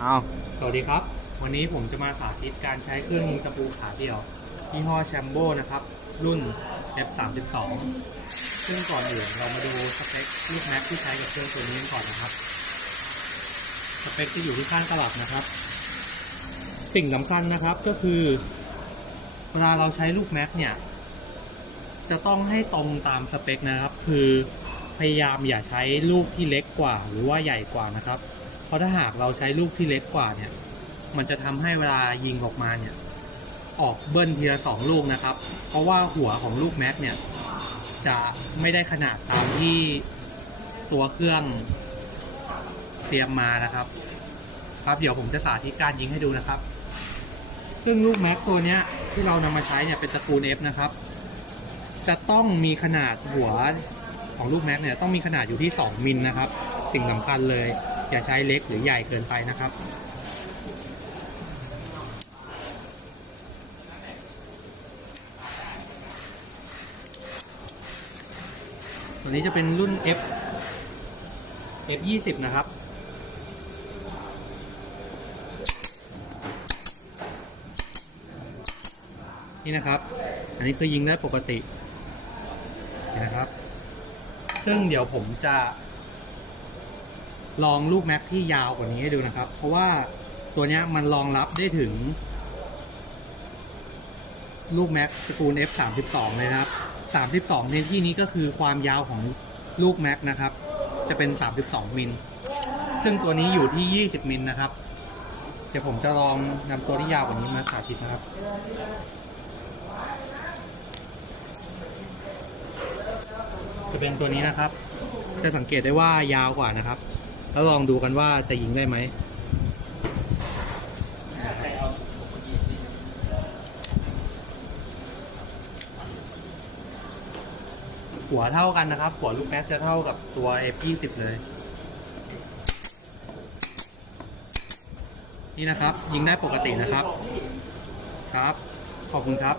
เอาสวัสดีครับ วันนี้ผมจะมาสาธิตการใช้เครื่องยิงตะปูขาเดี่ยวยี่ห้อแชมโบนะครับ รุ่น F32 ซึ่งก่อนอื่นเรามาดูสเปคลูกแม็กที่ใช้กับเครื่องตัวนี้ก่อนนะครับ สเปคจะอยู่ที่ข้างตลับนะครับ สิ่งสำคัญนะครับก็คือ เวลาเราใช้ลูกแม็กเนี่ย จะต้องให้ตรงตามสเปคนะครับ คือพยายามอย่าใช้ลูกที่เล็กกว่า หรือว่าใหญ่กว่านะครับ เพราะถ้าหากเราใช้ลูกที่เล็กกว่าเนี่ย มันจะทำให้เวลายิงออกมาเนี่ย ออกเบิ้ลทีละสองลูกนะครับ เพราะว่าหัวของลูกแม็กเนี่ย จะไม่ได้ขนาดตามที่ตัวเครื่องเตรียมมานะครับ ครับเดี๋ยวผมจะสาธิตการยิงให้ดูนะครับ ซึ่งลูกแม็กตัวเนี้ยที่เรานำมาใช้เนี่ยเป็นตระกูล F นะครับ จะต้องมีขนาดหัวของลูกแม็กเนี่ยต้องมีขนาดอยู่ที่ 2 มิลนะครับ สิ่งสำคัญเลย อย่าใช้เล็กหรือใหญ่เกินไปนะครับ ตัวนี้จะเป็นรุ่น F F 20นะครับนี่นะครับ อันนี้คือยิงได้ปกตินะครับ ซึ่งเดี๋ยวผมจะ ลองลูกแม็กที่ยาวกว่านี้ให้ดูนะครับ เพราะว่าตัวนี้มันรองรับได้ถึง ลูกแม็กตระกูล F 3 2 เลยนะครับ 32 ในที่นี้ก็คือความยาวของลูกแม็กนะครับ จะเป็น 32 มิล ซึ่งตัวนี้อยู่ที่ 20 มิลนะครับ เดี๋ยวผมจะลองนำตัวที่ยาวกว่านี้มาสาธิตนะครับจะเป็นตัวนี้นะครับ จะสังเกตได้ว่ายาวกว่านะครับ แล้วลองดูกันว่าจะยิงได้ไหมหัวเท่ากันนะครับ หัวลูกแม็กจะเท่ากับตัว F20 เลย นี่นะครับ ยิงได้ปกตินะครับ ครับ ขอบคุณครับ